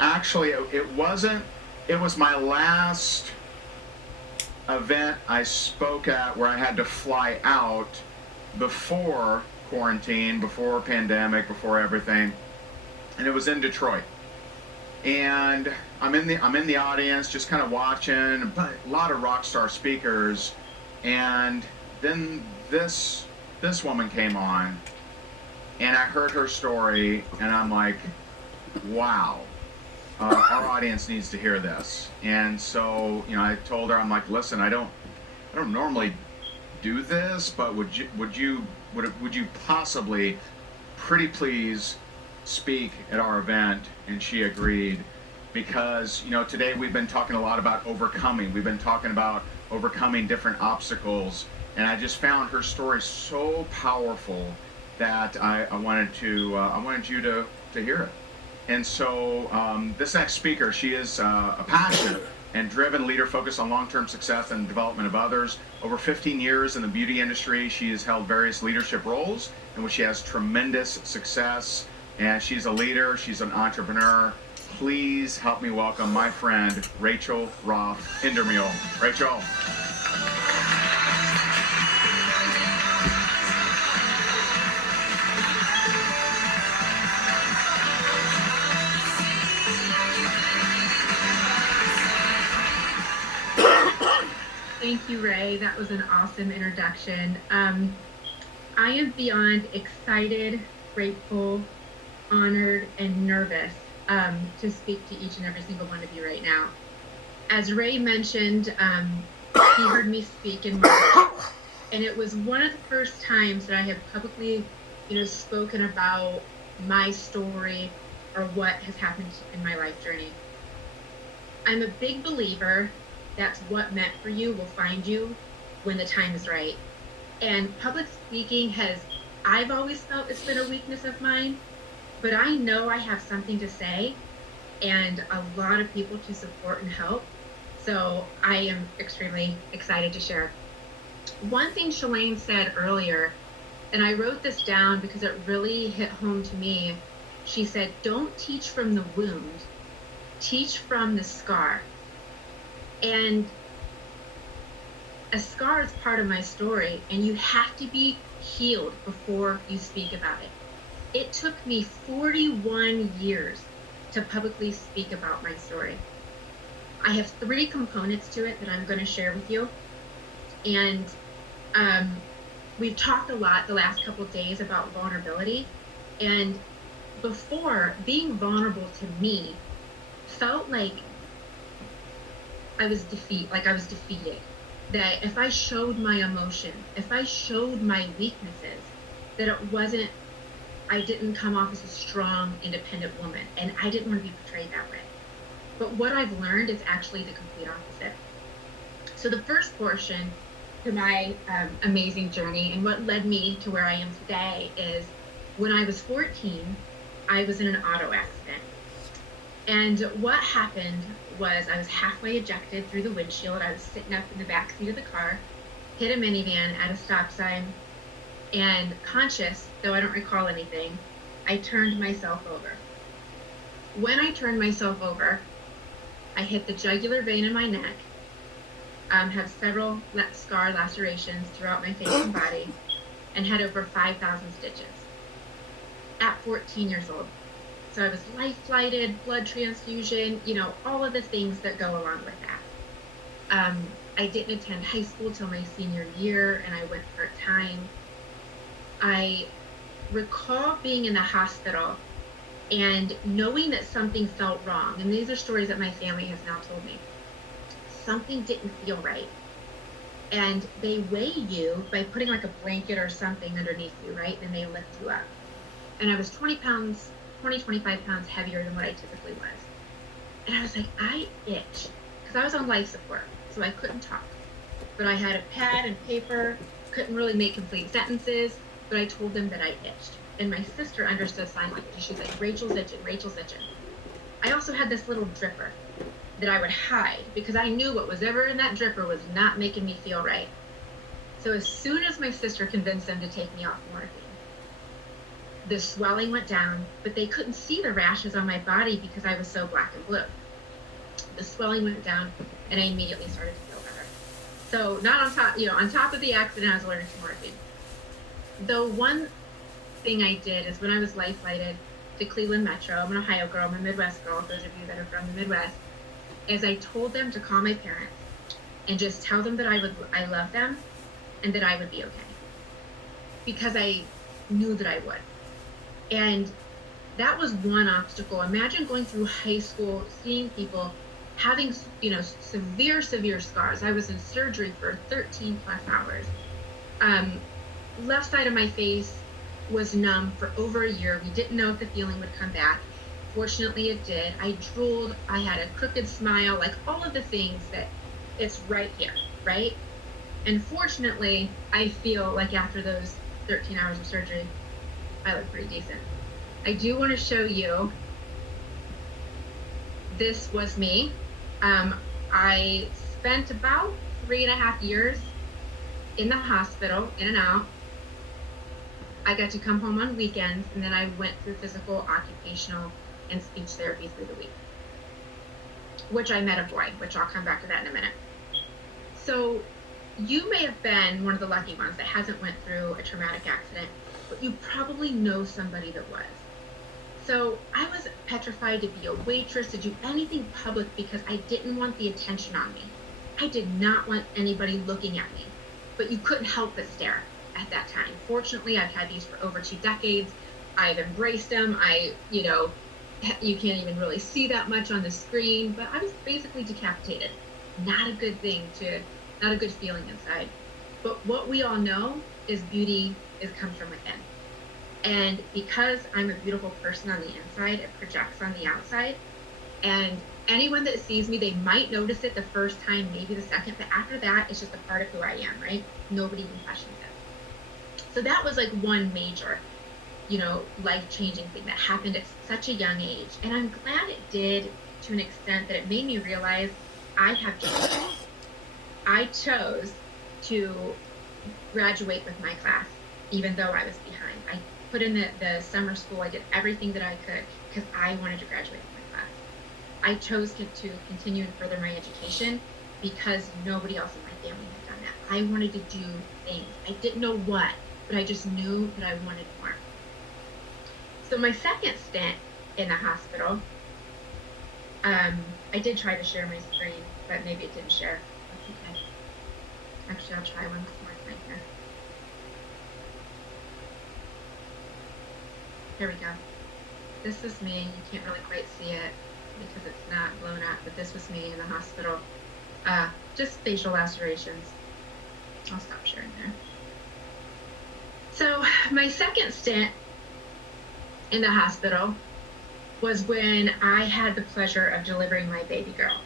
Actually, it wasn't. It was my last event I spoke at where I had to fly out before quarantine, before pandemic, before everything, and it was in Detroit. And I'm in the audience, just kind of watching, but a lot of rock star speakers, and then this woman came on, and I heard her story, and I'm like, wow. Our audience needs to hear this. And so, I told her, I'm like, listen, I don't normally do this, but would you possibly, pretty please, speak at our event? And she agreed, because today we've been talking a lot about overcoming. We've been talking about overcoming different obstacles, and I just found her story so powerful that I wanted you to hear it. And so this next speaker, she is a passionate and driven leader focused on long-term success and development of others. Over 15 years in the beauty industry, she has held various leadership roles in which she has tremendous success. And she's a leader, she's an entrepreneur. Please help me welcome my friend, Rachel Roth Indermule. Rachel. Thank you, Ray. That was an awesome introduction. I am beyond excited, grateful, honored, and nervous to speak to each and every single one of you right now. As Ray mentioned, he heard me speak in March, and it was one of the first times that I have publicly, spoken about my story or what has happened in my life journey. I'm a big believer that's what meant for you will find you when the time is right. And public speaking I've always felt it's been a weakness of mine, but I know I have something to say and a lot of people to support and help. So I am extremely excited to share. One thing Shalane said earlier, and I wrote this down because it really hit home to me. She said, don't teach from the wound, teach from the scar. And a scar is part of my story, and you have to be healed before you speak about it. It took me 41 years to publicly speak about my story. I have 3 components to it that I'm going to share with you. And we've talked a lot the last couple of days about vulnerability. And before, being vulnerable to me felt like I was defeated. That if I showed my emotion, if I showed my weaknesses, that I didn't come off as a strong, independent woman, and I didn't want to be portrayed that way. But what I've learned is actually the complete opposite. So the first portion to my amazing journey and what led me to where I am today is when I was 14, I was in an auto accident. And what happened was I was halfway ejected through the windshield. I was sitting up in the back seat of the car, hit a minivan at a stop sign, and conscious, though I don't recall anything, I turned myself over. When I turned myself over, I hit the jugular vein in my neck, have several scar lacerations throughout my face and body, and had over 5,000 stitches at 14 years old. So I was life flighted, blood transfusion, all of the things that go along with that. I didn't attend high school till my senior year, and I went part-time. I recall being in the hospital and knowing that something felt wrong. And these are stories that my family has now told me. Something didn't feel right. And they weigh you by putting like a blanket or something underneath you, right? And they lift you up. And I was 25 pounds heavier than what I typically was. And I was like, I itch. Because I was on life support, so I couldn't talk. But I had a pad and paper, couldn't really make complete sentences, but I told them that I itched. And my sister understood sign language. She was like, Rachel's itching, Rachel's itching. I also had this little dripper that I would hide because I knew what was ever in that dripper was not making me feel right. So as soon as my sister convinced them to take me off morphine, The swelling went down, but they couldn't see the rashes on my body because I was so black and blue. The swelling went down, and I immediately started to feel better. So not on top of the accident, I was allergic to morphine. The one thing I did is when I was life flighted to Cleveland Metro, I'm an Ohio girl, I'm a Midwest girl, those of you that are from the Midwest, is I told them to call my parents and just tell them that I love them and that I would be okay. Because I knew that I would. And that was one obstacle. Imagine going through high school, seeing people having, severe scars. I was in surgery for 13 plus hours. Left side of my face was numb for over a year. We didn't know if the feeling would come back. Fortunately, it did. I drooled. I had a crooked smile, like all of the things that it's right here, right? And fortunately, I feel like after those 13 hours of surgery, I look pretty decent. I do want to show you, this was me. I spent about 3.5 years in the hospital, in and out. I got to come home on weekends, and then I went through physical, occupational, and speech therapy through the week, which I met a boy, which I'll come back to that in a minute. So you may have been one of the lucky ones that hasn't went through a traumatic accident, but you probably know somebody that was. So I was petrified to be a waitress, to do anything public because I didn't want the attention on me. I did not want anybody looking at me, but you couldn't help but stare at that time. Fortunately, I've had these for over 2 decades. I've embraced them. You can't even really see that much on the screen, but I was basically decapitated. Not a good feeling inside. But what we all know is beauty comes from within. And because I'm a beautiful person on the inside, it projects on the outside. And anyone that sees me, they might notice it the first time, maybe the second, but after that, it's just a part of who I am, right? Nobody even questions it. So that was like one major, life-changing thing that happened at such a young age. And I'm glad it did, to an extent that it made me realize I have choices. I chose to graduate with my class, even though I was behind. I put in the summer school. I did everything that I could because I wanted to graduate with my class. I chose to continue and further my education because nobody else in my family had done that. I wanted to do things. I didn't know what, but I just knew that I wanted more. So my second stint in the hospital, I did try to share my screen, but maybe it didn't share. That's okay. Actually, I'll try one more time here. Here we go. This is me. You can't really quite see it because it's not blown up, but this was me in the hospital. Just facial lacerations. I'll stop sharing there. So my second stint in the hospital was when I had the pleasure of delivering my baby girl.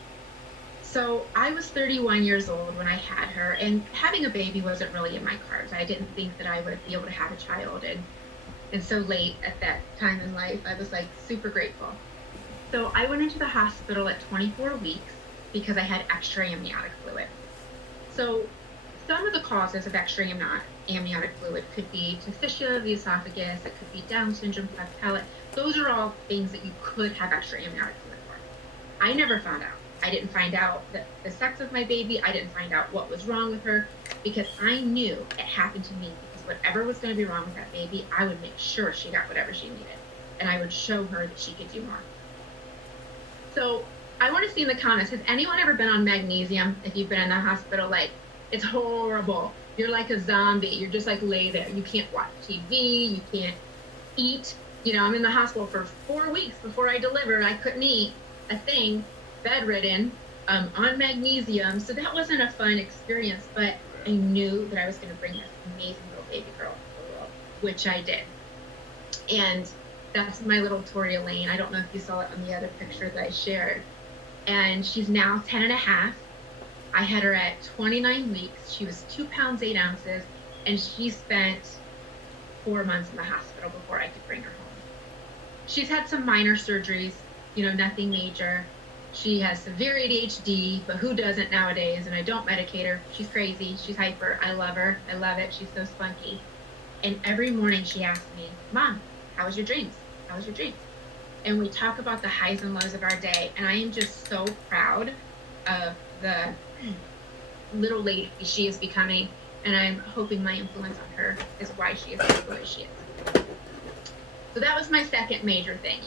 So I was 31 years old when I had her, and having a baby wasn't really in my cards. I didn't think that I would be able to have a child, and so late at that time in life, I was like super grateful. So I went into the hospital at 24 weeks because I had extra amniotic fluid. So some of the causes of extra amniotic fluid could be tophaceous of the esophagus, it could be Down syndrome, cleft palate. Those are all things that you could have extra amniotic fluid for. I never found out. I didn't find out the sex of my baby. I didn't find out what was wrong with her because I knew it happened to me because whatever was going to be wrong with that baby, I would make sure she got whatever she needed. And I would show her that she could do more. So I want to see in the comments, has anyone ever been on magnesium if you've been in the hospital? Like, it's horrible. You're like a zombie. You're just like lay there. You can't watch TV. You can't eat. I'm in the hospital for 4 weeks before I delivered. I couldn't eat a thing, bedridden, on magnesium. So that wasn't a fun experience, but I knew that I was going to bring this amazing little baby girl to the world, which I did. And that's my little Tori Elaine. I don't know if you saw it on the other picture that I shared. And she's now 10 and a half. I had her at 29 weeks. She was 2 pounds, 8 ounces, and she spent 4 months in the hospital before I could bring her home. She's had some minor surgeries, nothing major. She has severe ADHD, but who doesn't nowadays? And I don't medicate her. She's crazy. She's hyper. I love her. I love it. She's so spunky. And every morning she asks me, Mom, how was your dreams? How was your dreams? And we talk about the highs and lows of our day. And I am just so proud of the little lady she is becoming. And I'm hoping my influence on her is why she is the way she is. So that was my second major thing,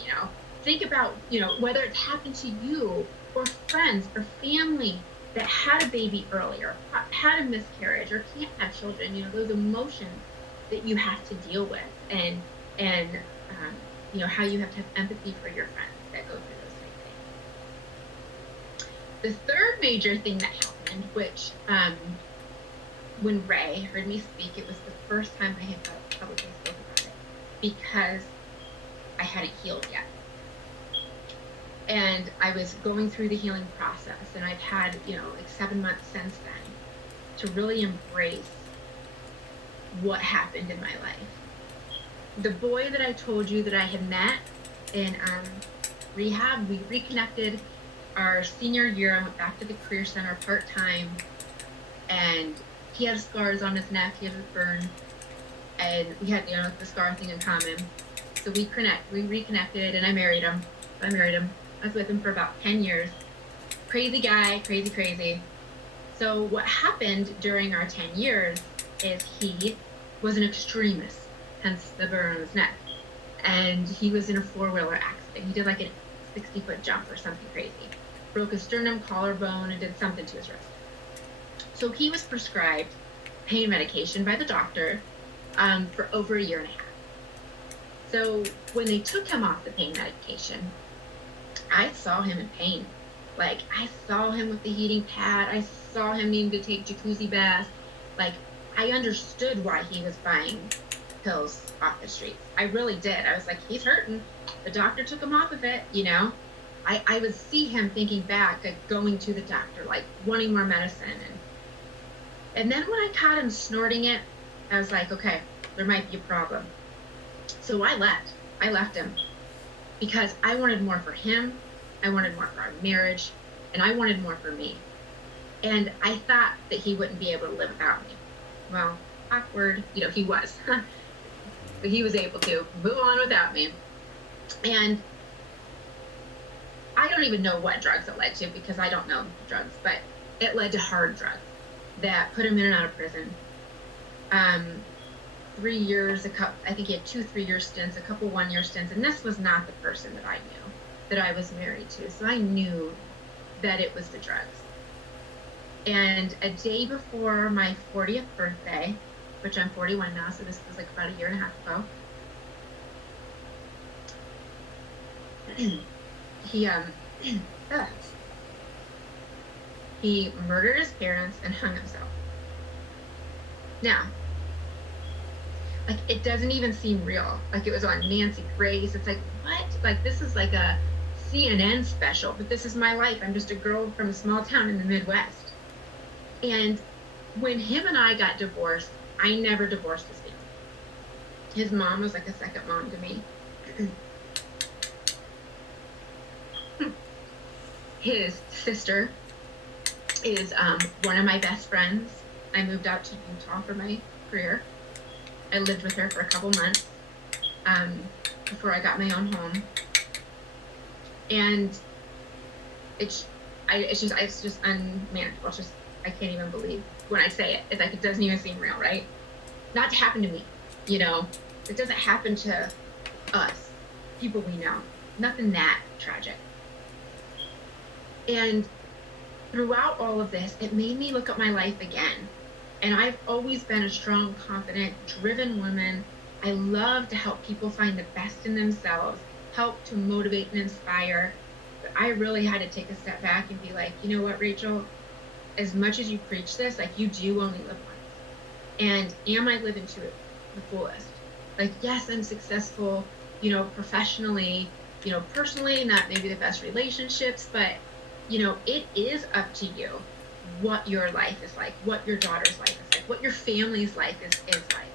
Think about, whether it's happened to you or friends or family that had a baby earlier, had a miscarriage, or can't have children, those emotions that you have to deal with, and how you have to have empathy for your friends that go through those type things. The third major thing that happened, which when Ray heard me speak, it was the first time I had publicly spoken about it, because I hadn't healed yet. And I was going through the healing process, and I've had, 7 months since then to really embrace what happened in my life. The boy that I told you that I had met in rehab, we reconnected our senior year. I went back to the Career Center part-time, and he had scars on his neck, he had a burn, and we had, the scar thing in common. So we reconnected, and I married him. I was with him for about 10 years. Crazy guy, crazy. So what happened during our 10 years is he was an extremist, hence the burn on his neck. And he was in a 4-wheeler accident. He did like a 60-foot jump or something crazy. Broke his sternum, collarbone, and did something to his wrist. So he was prescribed pain medication by the doctor for over a year and a half. So when they took him off the pain medication, I saw him in pain. Like, I saw him with the heating pad. I saw him needing to take jacuzzi baths. Like, I understood why he was buying pills off the streets. I really did. I was like, he's hurting. The doctor took him off of it, I would see him thinking back, like, going to the doctor, like, wanting more medicine. And then when I caught him snorting it, I was like, okay, there might be a problem. So I left him, because I wanted more for him, I wanted more for our marriage, and I wanted more for me. And I thought that he wouldn't be able to live without me. Well, awkward, he was. But he was able to move on without me. And I don't even know what drugs it led to, because I don't know drugs, but it led to hard drugs that put him in and out of prison. 3 years, I think he had 2 3-year stints, a couple 1-year stints, and this was not the person that I knew, that I was married to. So I knew that it was the drugs. And a day before my 40th birthday, which I'm 41 now, so this was like about a year and a half ago, he murdered his parents and hung himself. Now, like, it doesn't even seem real. Like, it was on Nancy Grace. It's like, what? Like, this is like a CNN special, but this is my life. I'm just a girl from a small town in the Midwest. And when him and I got divorced, I never divorced his family. His mom was like a second mom to me. His sister is one of my best friends. I moved out to Utah for my career. I lived with her for a couple months before I got my own home. And it's just unmanageable. It's just, I can't even believe when I say it. It's like, it doesn't even seem real, right? Not to happen to me, It doesn't happen to us, people we know. Nothing that tragic. And throughout all of this, it made me look at my life again. And I've always been a strong, confident, driven woman. I love to help people find the best in themselves, help to motivate and inspire. But I really had to take a step back and be like, you know what, Rachel? As much as you preach this, like, you do only live once. And am I living to it the fullest? Like, yes, I'm successful, professionally, personally, not maybe the best relationships, but, it is up to you what your life is like, what your daughter's life is like, what your family's life is like.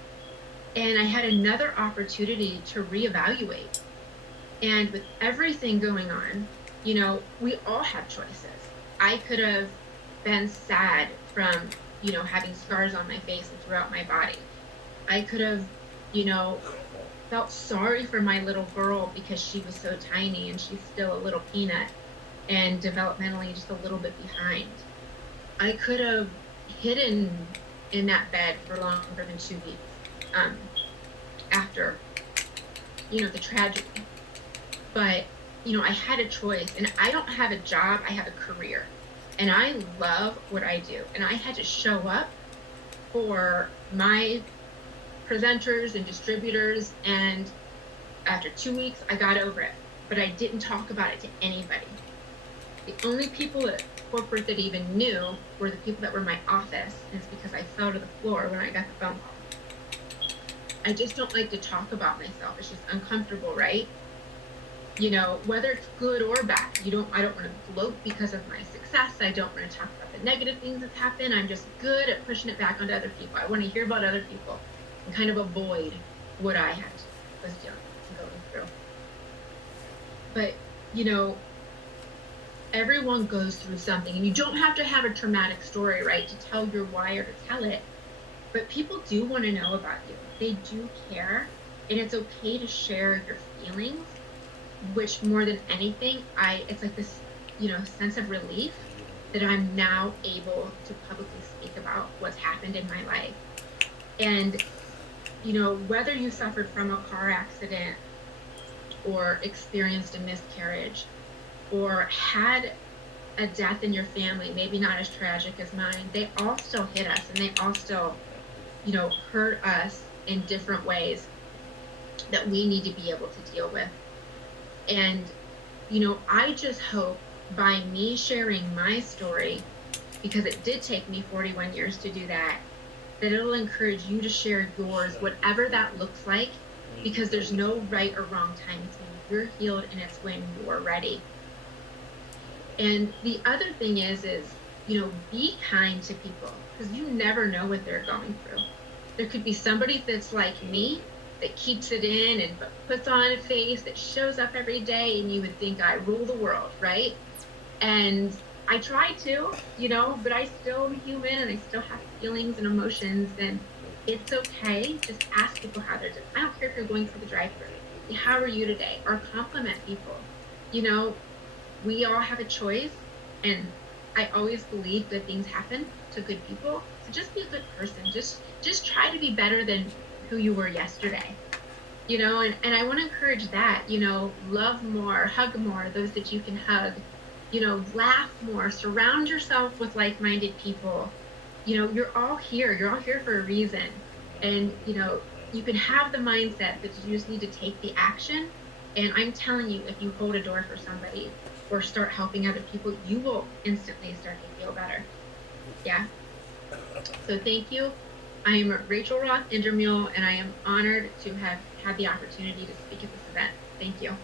And I had another opportunity to reevaluate. And with everything going on, we all have choices. I could have been sad from, having scars on my face and throughout my body. I could have, felt sorry for my little girl because she was so tiny and she's still a little peanut and developmentally just a little bit behind. I could have hidden in that bed for longer than 2 weeks after, the tragedy. But, I had a choice, and I don't have a job, I have a career. And I love what I do. And I had to show up for my presenters and distributors. And after 2 weeks, I got over it. But I didn't talk about it to anybody. The only people at corporate that even knew were the people that were in my office. And it's because I fell to the floor when I got the phone call. I just don't like to talk about myself. It's just uncomfortable, right? Whether it's good or bad. I don't want to gloat because of my success. I don't want to talk about the negative things that happen. I'm just good at pushing it back onto other people. I want to hear about other people and kind of avoid what I was going through. But, everyone goes through something, and you don't have to have a traumatic story, right, to tell your why or to tell it. But people do want to know about you. They do care, and it's okay to share your feelings, which more than anything, it's like this, sense of relief that I'm now able to publicly speak about what's happened in my life. And, whether you suffered from a car accident or experienced a miscarriage or had a death in your family, maybe not as tragic as mine, they all still hit us, and they all still, hurt us in different ways that we need to be able to deal with. And, I just hope by me sharing my story, because it did take me 41 years to do that it'll encourage you to share yours, whatever that looks like, because there's no right or wrong time. It's when you're healed and it's when you're ready. And the other thing is, be kind to people, because you never know what they're going through. There could be somebody that's like me, that keeps it in and puts on a face, that shows up every day, and you would think I rule the world, right? And I try to, but I still am human, and I still have feelings and emotions, and it's okay. Just ask people how they're doing. I don't care if you're going through the drive-thru. How are you today? Or compliment people. We all have a choice, and I always believe good things happen to good people. So just be a good person. Just try to be better than who you were yesterday. And I want to encourage that. Love more, hug more, those that you can hug. Laugh more, surround yourself with like-minded people. You're all here for a reason. And, you can have the mindset that you just need to take the action. And I'm telling you, if you hold a door for somebody or start helping other people, you will instantly start to feel better. Yeah. So thank you. I am Rachel Roth Indermule, and I am honored to have had the opportunity to speak at this event. Thank you.